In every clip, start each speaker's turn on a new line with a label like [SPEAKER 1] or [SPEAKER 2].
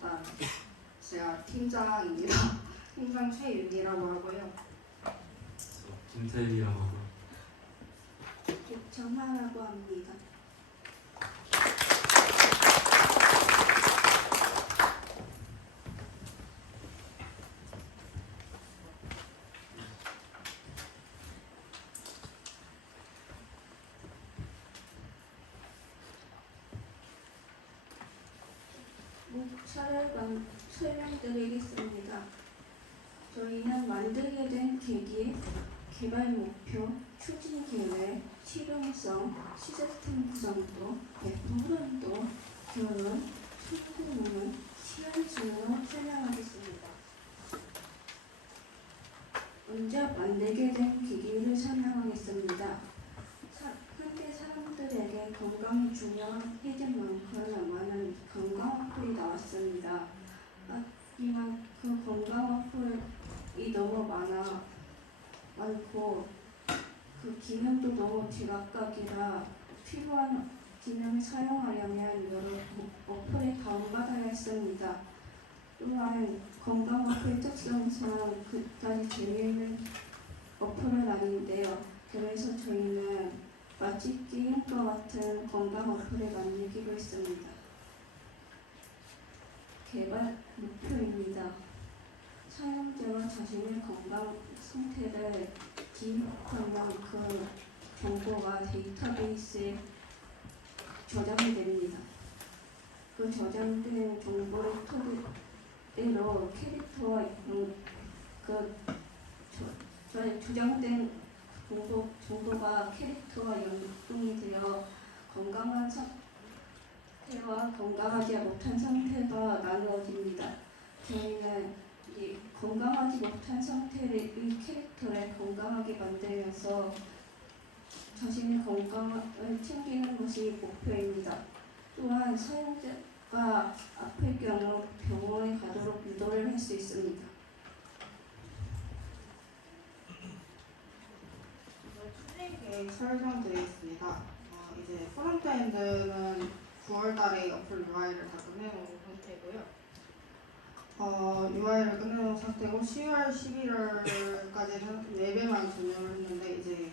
[SPEAKER 1] 일단 제가 팀장입니다. 팀장 최윤이라고 하고요.
[SPEAKER 2] 저 김태일이라고 하고
[SPEAKER 1] 정하라고 합니다. 목차를 만- 설명드리겠습니다. 저희는 만들게 된 계기, 개발 목표, 추진 계획, 실용성, 시스템 구성도, 배포 흐름도, 결론, 총구문은 시간 순으로 설명하겠습니다. 먼저 만들게 된 계기를 설명하겠습니다. 사- 현대 사람들에게 건강이 중요한 해진 만큼 많은 건강 어플이 나왔습니다. 하지만 그 건강 어플이 너무 많아 많고 그 기능도 너무 제각각이라 필요한 기능을 사용하려면 여러 어플에 다운받아야 했습니다. 또한 건강 어플 특성상 그다지 재미있는 어플은 아닌데요. 그래서 저희는 마치 게임과 같은 건강 어플을 만들기로 했습니다. 개발 목표입니다. 사용자가 자신의 건강 상태를 기록하면 그 정보가 데이터베이스에 저장이 됩니다. 그 저장된 정보를 토대로 캐릭터와 음, 그 저, 저 저장된 정보, 정보가 캐릭터와 연동이 되어 건강한 상태와 건강하지 못한 상태가 나누어집니다. 저희는 이 건강하지 못한 상태의 이 캐릭터를 건강하게 만들면서 자신의 건강을 챙기는 것이 목표입니다. 또한 사용자가 아플 경우 병원에 가도록 유도를 할 수 있습니다.
[SPEAKER 3] 추진 계획 설명드리겠습니다. 어, 이제 프론트엔드는 9월달에 어플 UI를 다 끝내놓은 상태고요. 어, UI를 끝내놓은 상태고 10월 11월까지는 웹에만 전념을 했는데 이제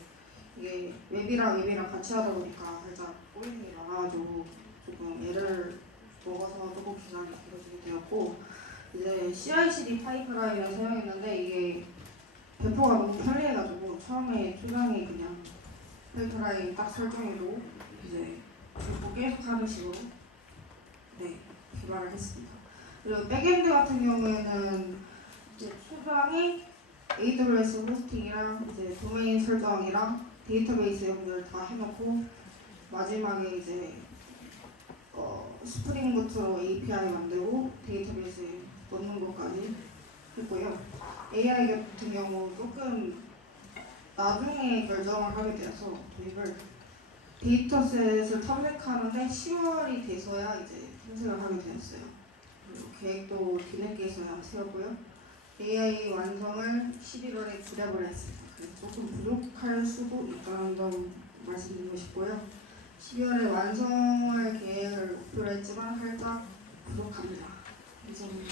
[SPEAKER 3] 이게 웹이랑 웹이랑 같이 하다 보니까 살짝 꼬이는 게 많아가지고 조금 애를 먹어서 조금 기간이 길어지게 되었고 이제 CI/CD 파이프라인을 사용했는데 이게 배포가 너무 편리해가지고 처음에 초장에 그냥 파이프라인 딱 설정해도 이제 하는 식으로 네 개발을 했습니다. 그리고 백엔드 같은 경우에는 이제 초장에 AWS 호스팅이랑 이제 도메인 설정이랑 데이터베이스 연결 다 해놓고 마지막에 이제 어, 스프링 부트로 API 만들고 데이터베이스에 넣는 것까지 했고요. AI 같은 경우 조금 나중에 결정을 하게 되어서 도입을 데이터셋을 탐색하는데 10월이 돼서야 이제 탐색을 하게 되었어요. 그리고 계획도 뒤늦게서야 세웠고요. AI 완성을 11월에 기대을 했습니다. 그래서 조금 부족할 수도 있다는 점 말씀드리고 싶고요. 12월에 완성을 계획을 목표로 했지만 살짝 부족합니다. 이점은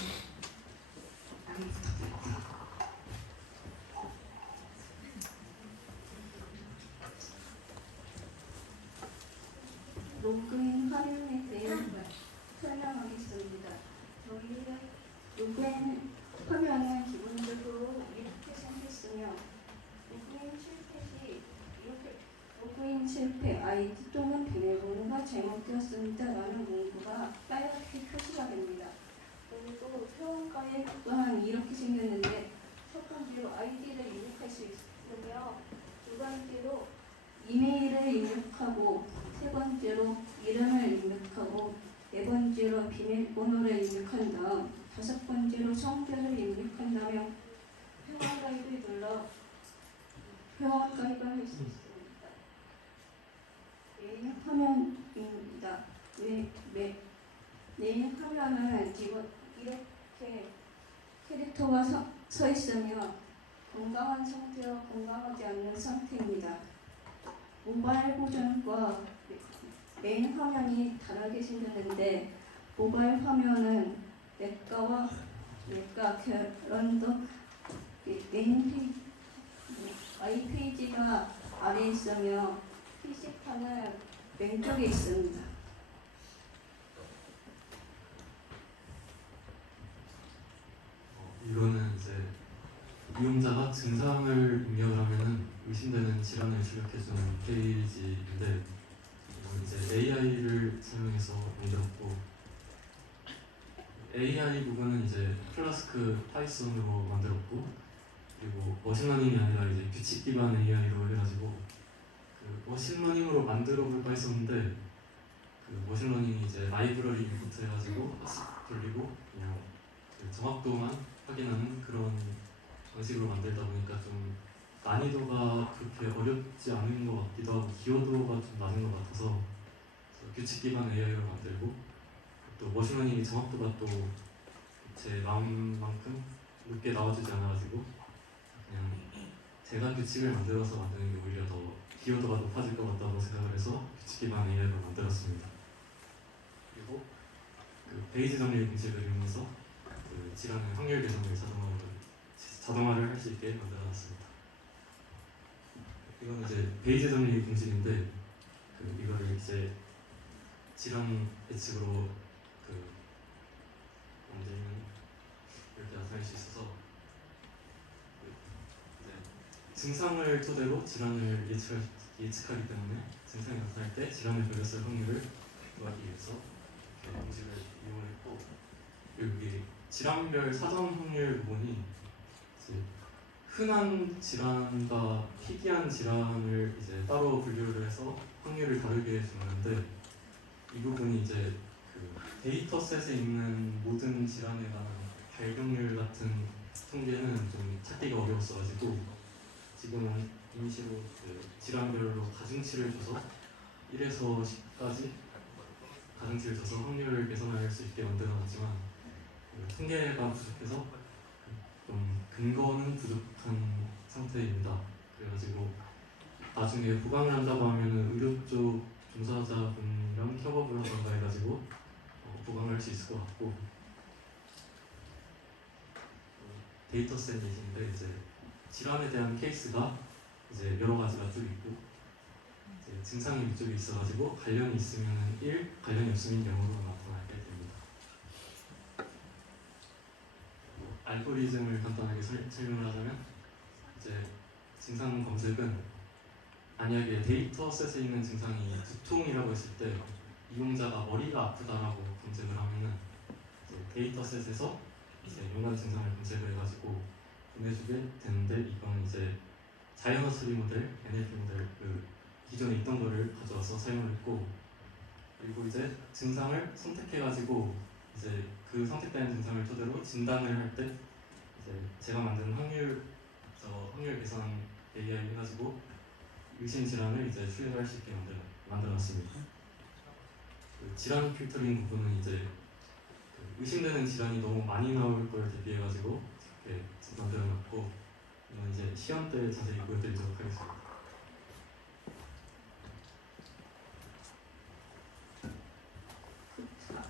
[SPEAKER 3] 양해 부탁드립니다.
[SPEAKER 1] 로그인 활용에 대해 설명하겠습니다. 저희는 로그인 화면은 기본적으로 이렇게 생겼으며 로그인 실패 시 이렇게 로그인 실패 아이디 또는 비밀번호가 잘못되었습니다라는 문구가 빨갛게 표시가 됩니다. 그리고 회원가에 또한 이렇게 생겼는데 첫 번째로 아이디를 입력할 수 있으며 두 번째로 이메일을 입력하고 세 번째로 이름을 입력하고 네 번째로 비밀번호를 입력한 다음 다섯 번째로 성별을 입력한 다음에 회원 가입을 눌러 회원 가입을 할 수 있습니다. 메인 화면입니다. 네, 네, 메인 지금 이렇게 캐릭터가 서, 서 있으며 건강한 상태와 건강하지 않는 상태입니다. 모바일 버전과 메인 화면이 다르게 생겼는데 모바일 화면은 내과와 내과 결론도 메인 페이지, 페이지가 아래에 있으며 PC판은 왼쪽에 있습니다.
[SPEAKER 2] 어, 이거는 이제 이용자가 증상을 입력을 하면은 의심되는 질환을 출력해주는 페이지인데 이제 AI를 사용해서 만들었고 AI 부분은 이제 플라스크 파이썬으로 만들었고 그리고 머신러닝이 아니라 이제 규칙 기반 AI로 해가지고 그 머신러닝으로 만들어 볼까 했었는데 그 머신러닝이 이제 라이브러리 인풋 해가지고 돌리고 그냥 그 정확도만 확인하는 그런 방식으로 만들다 보니까 좀 난이도가 그렇게 어렵지 않은 것 같기도 하고 기여도가 좀 낮은 것 같아서 규칙 기반 AI로 만들고 또 머신러닝이 정확도가 또 제 마음만큼 높게 나와주지 않아가지고 그냥 제가 규칙을 만들어서 만드는 게 오히려 더 기여도가 높아질 것 같다고 생각을 해서 규칙 기반 AI로 만들었습니다. 그리고 그 베이지 정리 공식을 이용해서 그 질환의 확률 계산을 자동화를 자동화를 할 수 있게 만들어놨습니다. 이건 이제 베이지 정리 공식인데 그 이거를 이제 질환 예측으로 그 만들면 이렇게 나타낼 수 있어서 그 이제 증상을 토대로 질환을 예측할, 예측하기 때문에 증상이 나타날 때 질환을 걸렸을 확률을 구하기 위해서 공식을 이용했고 여기 질환별 사전 확률 부분이 흔한 질환과 희귀한 질환을 이제 따로 분류를 해서 확률을 다르게 주는데 이 부분이 이제 그 데이터셋에 있는 모든 질환에 관한 발병률 같은 통계는 좀 찾기가 어려웠어가지고 지금은 임시로 그 질환별로 가중치를 줘서 1에서 10까지 가중치를 줘서 확률을 계산할 수 있게 만들어놨지만 그 통계가 부족해서 좀 근거는 부족한 상태입니다. 그래가지고 나중에 보강을 한다고 하면은 의료 쪽 종사자분이랑 협업을 하던가 해가지고 어, 보강할 수 있을 것 같고 어, 데이터셋이신데 이제 질환에 대한 케이스가 이제 여러 가지가 쭉 있고 증상이 위쪽에 있어가지고 관련이 있으면 1, 관련이 없으면 0으로 나타나게 됩니다. 뭐, 알고리즘을 간단하게 설, 설명을 하자면 이제 증상 검색은 만약에 데이터셋에 있는 증상이 두통이라고 했을 때 이용자가 머리가 아프다라고 검색을 하면은 데이터셋에서 이제 연관 증상을 검색을 해가지고 보내주게 되는데 이건 이제 자연어 처리 모델, NLP 모델 그 기존에 있던 거를 가져와서 사용을 했고 그리고 이제 증상을 선택해가지고 이제 그 선택된 증상을 토대로 진단을 할 때 이제 제가 만든 확률 저 확률 계산 AI 해가지고 의심 질환을 이제 추적할 수 있게 만들어 만들어놨습니다. 그 질환 필터링 부분은 이제 그 의심되는 질환이 너무 많이 나올 걸 대비해가지고 이렇게 만들어놨고 이건 이제 시험 때 자세히 보여드리도록 하겠습니다.
[SPEAKER 1] 자,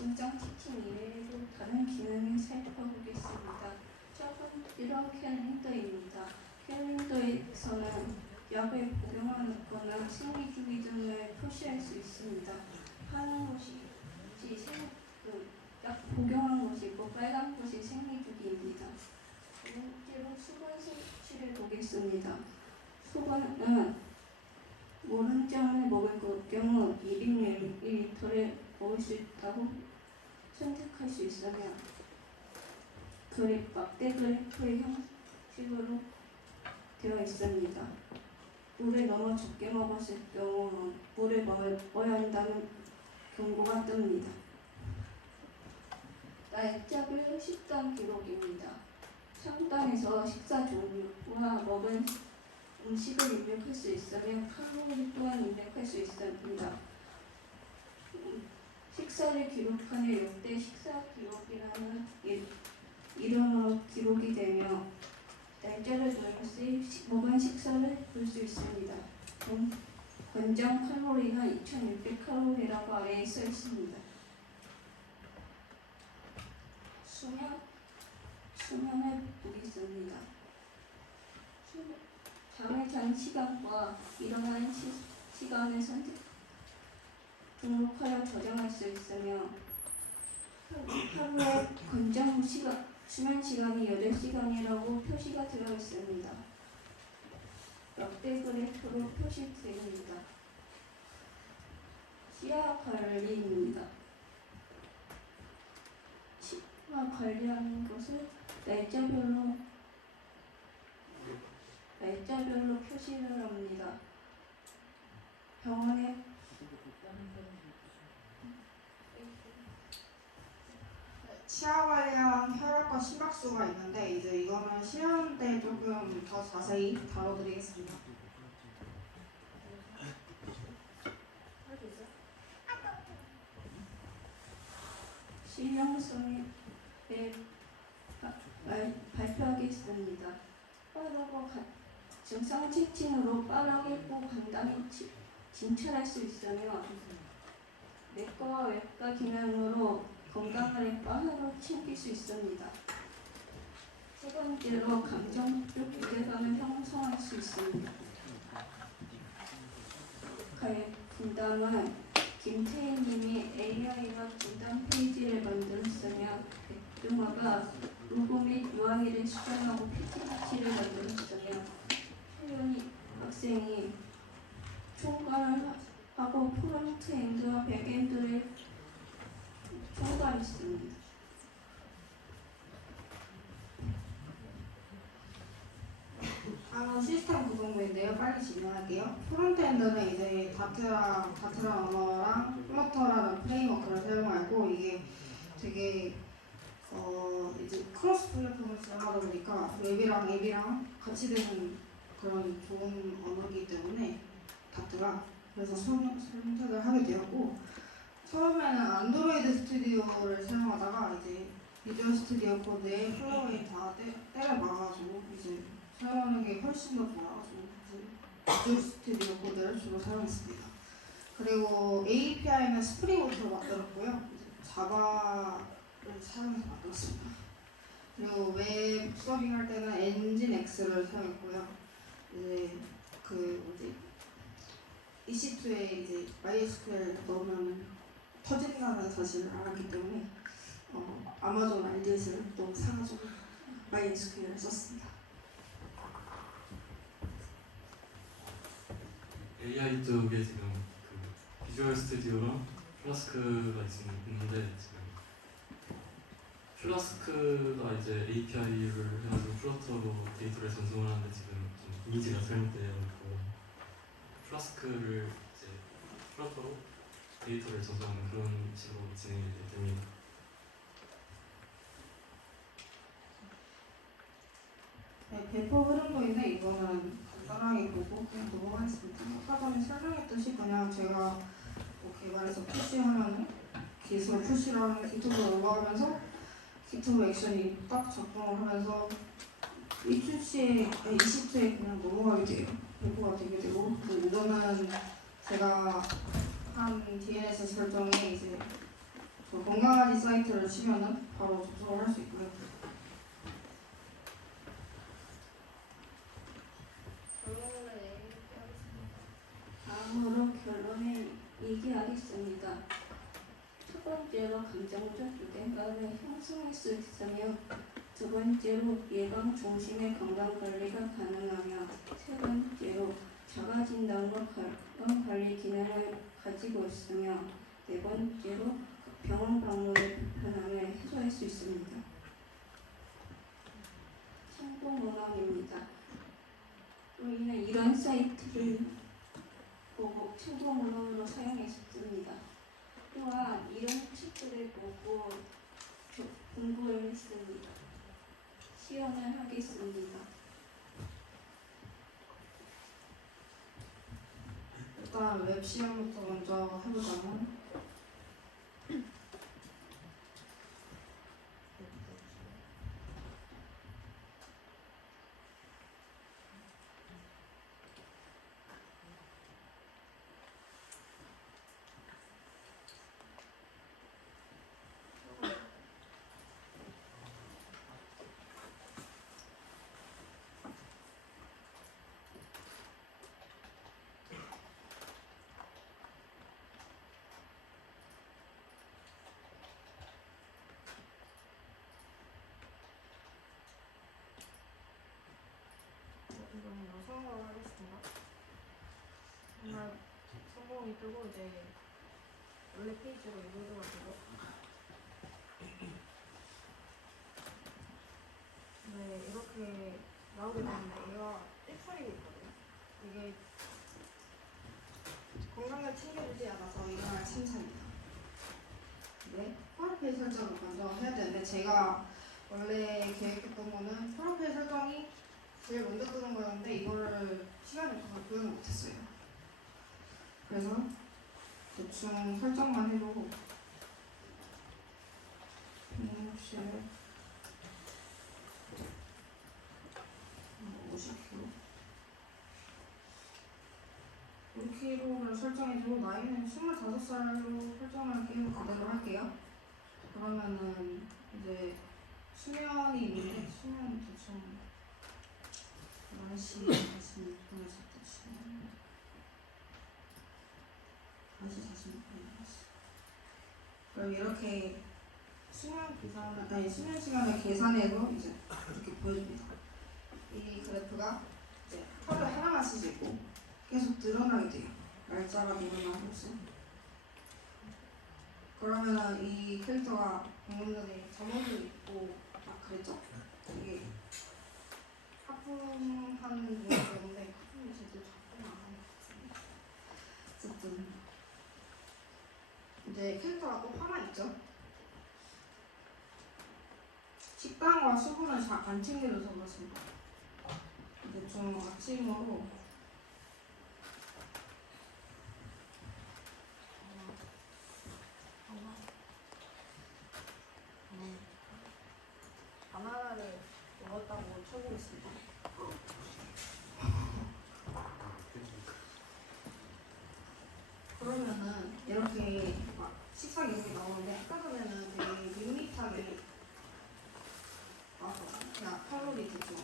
[SPEAKER 1] 진정 티칭 이외에도 다른 기능을 살펴보겠습니다. 처음 이런 캘린더입니다. 캘린더에서는 약을 복용하거나 생리 주기 전을 표시할 수 있습니다. 파란 곳이 생, 그, 약 복용한 곳이고 빨간 곳이 생리 주기입니다. 두 번째로 수분 섭취를 보겠습니다. 수분은 모른 장을 먹을 경우 200ml를 먹을 수 있다고 선택할 수 있으며 그립 막대 그래프의 형식으로 되어 있습니다. 물을 너무 적게 먹었을 경우 물을 먹어야 한다는 경고가 뜹니다. 날짜별 식단 기록입니다. 상단에서 식사 종류와 먹은 음식을 입력할 수 있으며 칼로리 또한 입력할 수 있습니다. 음, 식사를 기록하는 역대 식사 기록이라는 이- 이름으로 기록이 되며 날짜를 누를 시 먹은 식사를 볼 수 있습니다. 권- 권장 칼로리는 2,600칼로리라고 아래에 써 있습니다. 수면 수면을 보겠습니다. 수- 잠을 잔 시간과 일어나는 시, 시간을 선택 등록하여 저장할 수 있으며 하- 하루에 권장 시간 수면 시간이 8시간이라고 표시가 되어 있습니다. 역대 그래프로 표시됩니다. 시야 관리입니다. 시야 관리하는 것을 날짜별로 날짜별로 표시를 합니다. 병원에
[SPEAKER 3] 치아 관련 혈압과 심박수가 있는데 이제 이거는 실험 때 조금 더 자세히 다뤄드리겠습니다.
[SPEAKER 1] 실용성에 발표하겠습니다. 빠르고 가- 증상 체칭으로 빠르고 간단히 치- 진찰할 수 있으며 내과 외과 기능으로 건강을 빠르고 챙길 수 있습니다. 세 번째로 감정적 유대감을 형성할 수 있습니다. 가해 분담은 김태희님이 AI와 진단 페이지를 만들었으며 백등화가 로고 및 UI를 수정하고 PPT를 만들었으며 소연이 학생이 총괄을 하고 프론트 엔드와 백엔드를
[SPEAKER 3] 다음은 시스템 구성부인데요. 빨리 진행할게요. 프론트엔드는 이제 다트랑 다트랑 언어랑 플러터라는 프레임워크를 사용하고 이게 되게 어 이제 크로스 플랫폼을 사용하다 보니까 웹이랑 앱이랑 같이 되는 그런 좋은 언어이기 때문에 다트가 그래서 선, 선택을 하게 되었고 처음에는 안드로이드 스튜디오를 사용하다가 이제 비주얼 스튜디오 코드에 플러그인 다 때, 때려 막아가지고 이제 사용하는 게 훨씬 더 좋아가지고 이제 비주얼 스튜디오 코드를 주로 사용했습니다. 그리고 API는 스프링부터 만들었고요. 자바를 사용해서 만들었습니다. 그리고 웹 서빙할 때는 엔진 X를 사용했고요. 이제 그 뭐지 EC2에 이제 MySQL 넣으면 터진다는 사실을 알았기 때문에 어, 아마존 RDS를 또 사가지고 MySQL을 썼습니다.
[SPEAKER 2] AI 쪽에 지금 그 비주얼 스튜디오랑 플라스크가 지금 있는데 지금 플라스크가 이제 API를 해가지고 플러터로 데이터를 전송을 하는데 지금 좀 이미지가 잘못되어 있고 플라스크를 이제 플러터로 데이터를 전송하는 그런 식으로 진행이 됩니다.
[SPEAKER 3] 네, 배포 흐름도인데 이거는 간단하게 보고 그냥 넘어가겠습니다. 아까 전에 설명했듯이 그냥 제가 뭐 개발해서 푸시하면은 기술 하면 기톡으로 올라가면서 기톡 액션이 딱 작동을 하면서 1주치에 20주에 그냥 넘어가게 돼요. 배포가 되게 되고 그 이거는 제가 한 DNS 설정에 이제 저 건강하지 사이트를 치면은 바로 접속을 할 수 있고요.
[SPEAKER 1] 얘기하겠습니다. 첫 번째로 감정적 유대감을 형성할 수 있으며 두 번째로 예방 중심의 건강 관리가 가능하며 세 번째로 자가 진단과 건강 관리 기능을 가지고 있으며 네 번째로 병원 방문의 불편함을 해소할 수 있습니다. 참고 문항입니다. 우리는 이런 사이트를 보고 참고 문헌으로 사용했습니다. 또한 이런 책들을 보고 조- 공부를 했습니다. 시연을 하겠습니다.
[SPEAKER 3] 일단 웹 시험부터 먼저 해보자면 그런 걸로 하겠습니다. 정말 성공이 뜨고 이제 원래 페이지로 이동해가지고 네 이렇게 나오게 되는데 이거 띠풀이거든요. 이게 건강을 챙겨주지 않아서 이거 칭찬이에요. 네, 프로필 설정을 먼저 해야 되는데 제가 원래 계획했던 거는 프로필 설정이 제일 먼저 뜨는 거였는데 이거를 시간이 없어서 구현을 못했어요. 그래서 대충 설정만 해보고 혹시 50kg 5kg를 설정해주고 나이는 25살로 설정할게요. 그대로 할게요. 그러면은 이제 수면이 있는데 수면 대충 11시 46분에 잤듯이 다시 46분에 일어났어. 그럼 이렇게 수면 계산을 아니 수면 시간을 계산해서 이제 이렇게 보여줍니다. 이 그래프가 이제 하루에 하나만씩 있고 계속 늘어나게 돼요. 날짜가 늘어나면서 그러면은 이 캐릭터가 방금 전에 점원도 있고 막 그랬죠? 이게 중이었는데 하품이 제대로 작동 안 하는 것 같습니다. 어쨌든 이제 캐릭터가 또 하나 있죠? 식단과 수분을 잘 안 챙겨줘서 그렇습니다. 이제 좀 아침으로 바나나를 먹었다고 쳐보겠습니다. 그러면은 이렇게 막 식사 기록이 나오는데 아까 전에는 되게 밋밋하게 나왔어. 그냥 칼로리 대충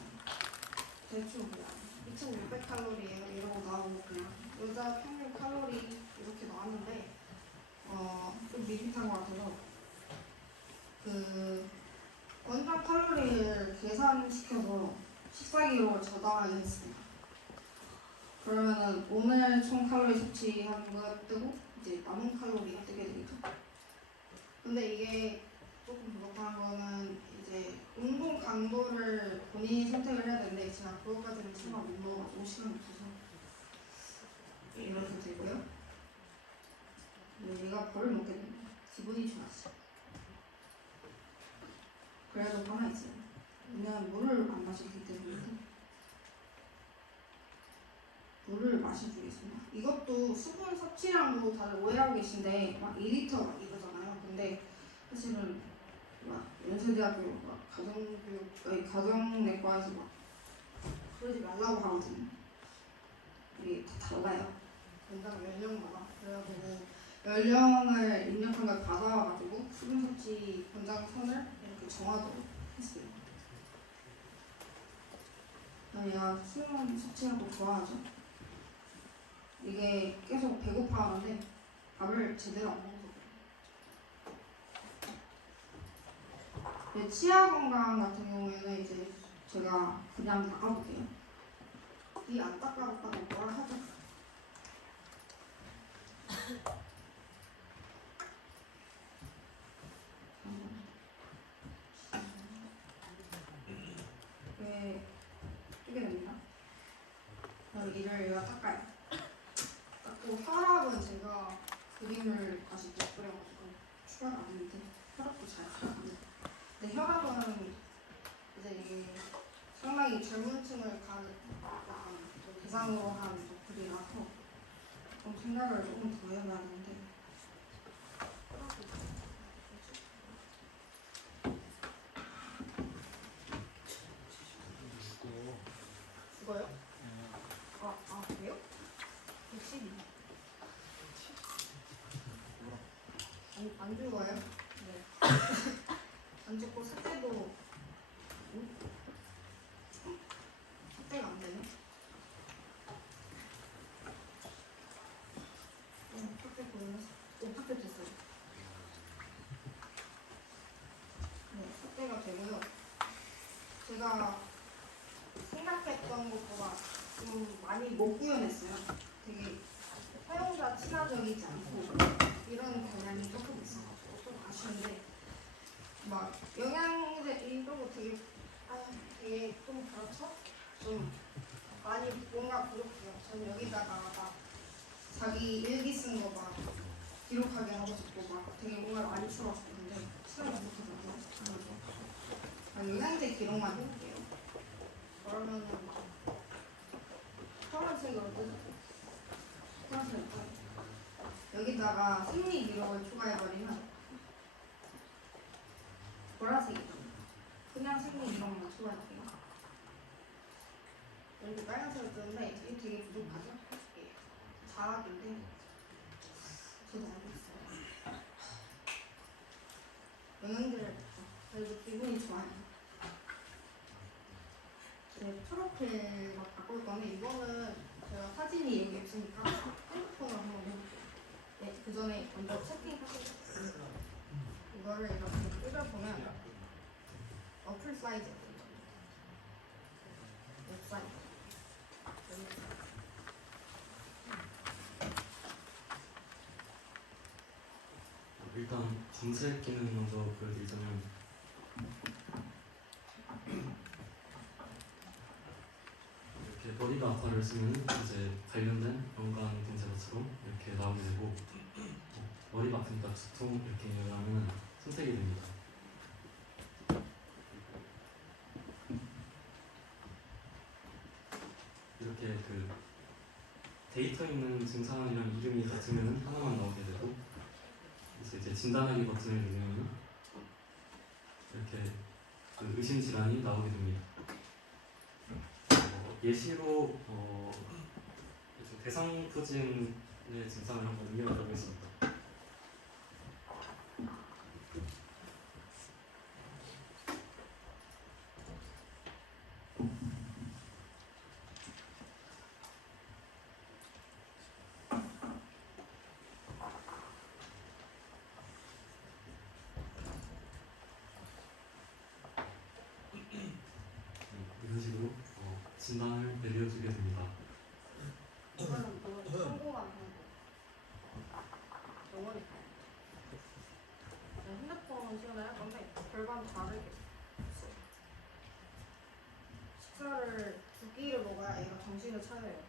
[SPEAKER 3] 대충 그냥 2,600 칼로리예요 이러고 나오고 그냥 여자 평균 칼로리 이렇게 나왔는데 어좀 밋밋한 것 같아서 그 원당 칼로리를 계산시켜서 식사 기록을 저장하게 했습니다. 그러면은 오늘 총 칼로리 섭취한 거가 뜨고 이제 남은 칼로리가 뜨게 되겠죠. 근데 이게 조금 부족한 거는 이제 운동 강도를 본인이 선택을 해야 되는데 제가 그것까지는 시간 못 넣어가지고 시간이 없어서 이렇게 되고요. 근데 얘가 벌을 됩니다. 기분이 좋았어. 그래도 하나 있어요. 왜냐면 물을 안 마셨기 때문에 물을 마셔주겠습니다. 이것도 수분 섭취량도 다들 오해하고 계신데 막 2리터 막 이거잖아요. 근데 사실은 막 연세대학교 막 가정교육 아니 가정내과에서 막 그러지 말라고 하거든요. 이게 다 달라요. 원장 연령마다 그래가지고 연령을 입력한 걸 받아와가지고 수분 섭취 권장 선을 이렇게 정하도록 했어요. 얘가 수분 섭취하는 거 좋아하죠. 이게 계속 배고파하는데 밥을 제대로 안 먹어 서 그래요. 치아 건강 같은 경우에는 이제 제가 그냥 닦아볼게요. 이안 닦아봤다고 뭐라 하죠? 네, 뜨게 됩니다. 그럼 이를 얘가 닦아요. 닦고 혈압은 제가 그림을 다시 못 그려가지고 추가를 안 했는데 혈압도 잘 나갑니다. 근데 혈압은 이제 상당히 젊은 층을 가는 대상으로 한 도플이라서 좀 생각을 조금 더 해봐야 되는데 죽어요? 아, 아 그래요? 112. 안, 안 죽어요? 네. 안 죽고 삭제도 응? 삭제가 안 되네. 응, 삭제 보이면 오, 삭제 됐어요. 네, 삭제가 되고요. 제가 생각했던 것보다 좀 많이 못 구현했어요. 되게 사용자 친화 일차적이지 않고 이런 경향이 조금 있어가지고 좀 아쉬운데 막 영양제 이런 거 되게 아 되게 좀 그렇죠? 좀 많이 뭔가 부족해요. 전 여기다가 막 자기 일기 쓴 거 막 기록하게 하고 싶고 막 되게 뭔가 많이 시간이 부족해서 아, 영양제 기록만 해볼게요. 그러면은 막 파란색으로 뜨죠. 여기다가 생리 기록을 추가해버리면 보라색이죠. 그냥 생리 기록만 추가할게요. 여기 빨간색으로 뜨는데 이게 되게 부족하죠? 이게 자학인데 저도 알고 있어요. 영양제를 그래도 기분이 좋아요. 네, 프로필 막 바꿀 건데 이거는 제가 사진이 여기 없으니까 핸드폰으로 한번. 네, 그 전에 먼저 채팅하세요. 이거를 이렇게 뜯어보면 어플 사이즈
[SPEAKER 2] 일단 검색 기능 먼저 보여드리자면 이렇게 쓰면 이제 관련된 연관 검색어처럼 이렇게 나오게 되고 어, 머리가 아프니까 두통 이렇게 입력하면 선택이 됩니다. 이렇게 그 데이터 있는 증상이랑 이름이 같으면 하나만 나오게 되고 그래서 이제 진단하기 버튼을 누르면 이렇게 그 의심 질환이 나오게 됩니다. 어, 예시로 어, 요즘 대상 포진의 증상을 한번 입력해 보겠습니다. 음, 이런 식으로 어, 진단을 내려주게 됩니다.
[SPEAKER 3] 이거는 뭐 성공한 거 영원히 네, 핸드폰 시연을 할 건데 별반 다르게 있어요. 식사를 두 끼를 먹어야 얘가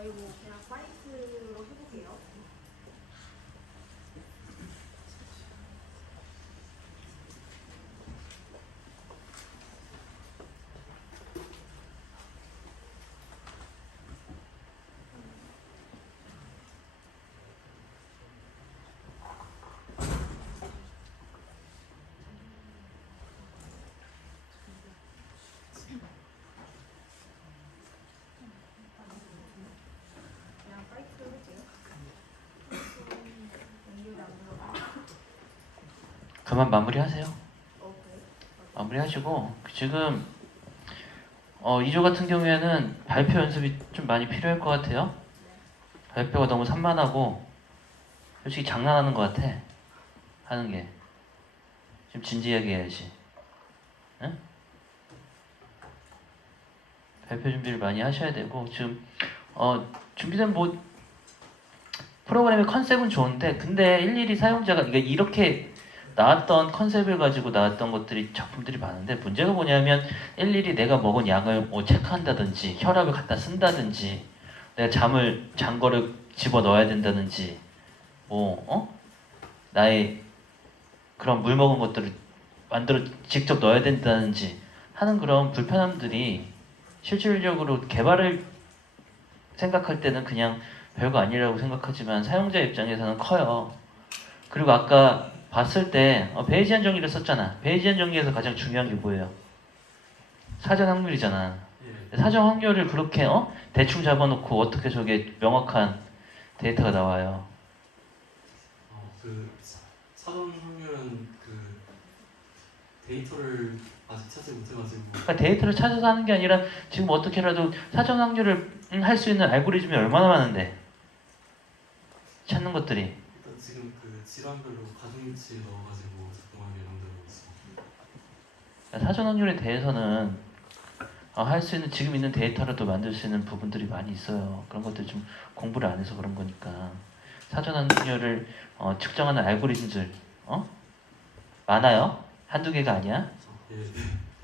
[SPEAKER 3] 더 해고 그냥 사이트로 해볼게요.
[SPEAKER 4] 그만 마무리하세요. 마무리하시고 지금 어, 2조 같은 경우에는 발표 연습이 좀 많이 필요할 것 같아요. 발표가 너무 산만하고 솔직히 장난하는 것 같아. 하는 게. 좀 진지하게 해야지. 응? 발표 준비를 많이 하셔야 되고 지금 어, 준비된 뭐 프로그램의 컨셉은 좋은데 근데 일일이 사용자가 이게 이렇게 나왔던 컨셉을 가지고 나왔던 것들이 작품들이 많은데 문제가 뭐냐면 일일이 내가 먹은 양을 뭐 체크한다든지 혈압을 갖다 쓴다든지 내가 잠을 잔 거를 집어 넣어야 된다든지 뭐 어? 나의 그런 물 먹은 것들을 만들어 직접 넣어야 된다든지 하는 그런 불편함들이 실질적으로 개발을 생각할 때는 그냥 별거 아니라고 생각하지만 사용자 입장에서는 커요. 그리고 아까 봤을 때 어, 베이지안 정의를 썼잖아. 베이지안 정의에서 가장 중요한 게 뭐예요? 사전 확률이잖아.
[SPEAKER 2] 예.
[SPEAKER 4] 사전 확률을 그렇게 어? 대충 잡아놓고 어떻게 저게 명확한 데이터가 나와요.
[SPEAKER 2] 어, 그 사- 사전 확률은 그 데이터를 아직 찾지 못해가지고
[SPEAKER 4] 그러니까 데이터를 찾아서 하는 게 아니라 지금 어떻게라도 사전 확률을 할 수 있는 알고리즘이 얼마나 많은데 찾는 것들이
[SPEAKER 2] 일단 지금 그 질환별로 가중치 넣어가지고 작동하게 만들고 있습니다.
[SPEAKER 4] 사전 확률에 대해서는 어, 할수 있는 지금 있는 데이터로도 만들 수 있는 부분들이 많이 있어요. 그런 것들 좀 공부를 안 해서 그런 거니까 사전 확률을 어, 측정하는 알고리즘들 어? 많아요. 한두 개가 아니야.
[SPEAKER 2] 예.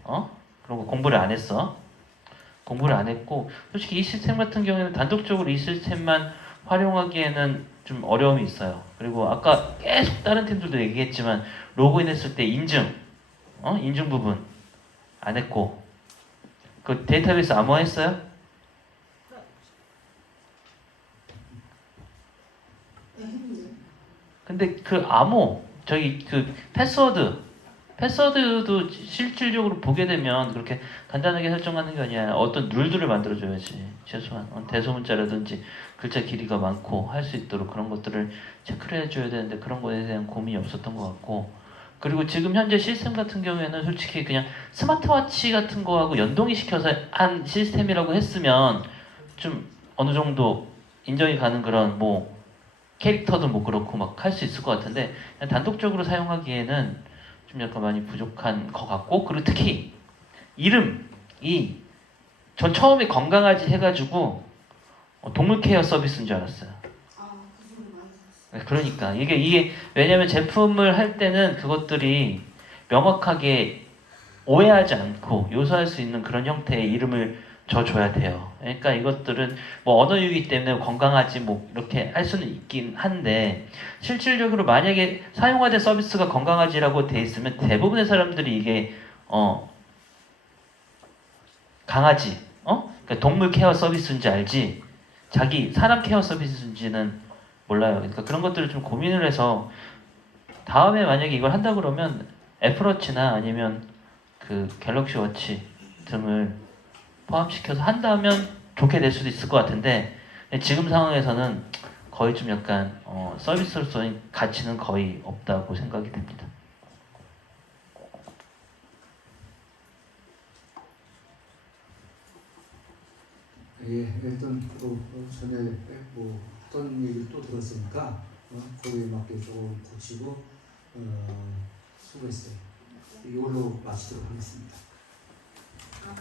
[SPEAKER 4] 어? 그런 거 공부를 안 했어. 공부를 안 했고 솔직히 이 시스템 같은 경우에는 단독적으로 이 시스템만 활용하기에는 좀 어려움이 있어요. 그리고 아까 계속 다른 팀들도 얘기했지만 로그인 했을 때 인증, 어? 인증 부분 안 했고 그 데이터베이스 암호화했어요?
[SPEAKER 3] 네, 했는데.
[SPEAKER 4] 근데 그 암호 저기 그 패스워드 패스워드도 실질적으로 보게 되면 그렇게 간단하게 설정하는 게 아니라 어떤 룰들을 만들어줘야지. 최소한. 어, 대소문자라든지 글자 길이가 많고 할 수 있도록 그런 것들을 체크를 해줘야 되는데 그런 거에 대한 고민이 없었던 것 같고. 그리고 지금 현재 시스템 같은 경우에는 솔직히 그냥 스마트워치 같은 거하고 연동이 시켜서 한 시스템이라고 했으면 좀 어느 정도 인정이 가는 그런 뭐 캐릭터도 뭐 그렇고 막 할 수 있을 것 같은데 단독적으로 사용하기에는 좀 약간 많이 부족한 것 같고 그리고 특히 이름이 전 처음에 건강하지 해가지고 어, 동물 케어 서비스인 줄 알았어요.
[SPEAKER 3] 아, 그 들었어요.
[SPEAKER 4] 그러니까 이게 이게 왜냐면 제품을 할 때는 그것들이 명확하게 오해하지 않고 요소할 수 있는 그런 형태의 이름을 줘줘야 돼요. 그러니까 이것들은 뭐 언어유기 때문에 건강하지 뭐 이렇게 할 수는 있긴 한데 실질적으로 만약에 사용화된 서비스가 건강하지라고 돼 있으면 대부분의 사람들이 이게 어 강아지 어 그러니까 동물 케어 서비스인지 알지 자기 사람 케어 서비스인지는 몰라요. 그러니까 그런 것들을 좀 고민을 해서 다음에 만약에 이걸 한다 그러면 애플워치나 아니면 그 갤럭시 워치 등을 포함시켜서 한다면 좋게 될 수도 있을 것 같은데 지금 상황에서는 거의 좀 약간 어, 서비스로서의 가치는 거의 없다고 생각이 됩니다.
[SPEAKER 5] 예, 일단 또 어, 전에 뭐 어떤 얘기를 또 들었으니까 어, 거기에 맞게 조금 고치고 어, 수고했어요. 이걸로 마치도록 하겠습니다.
[SPEAKER 3] 아,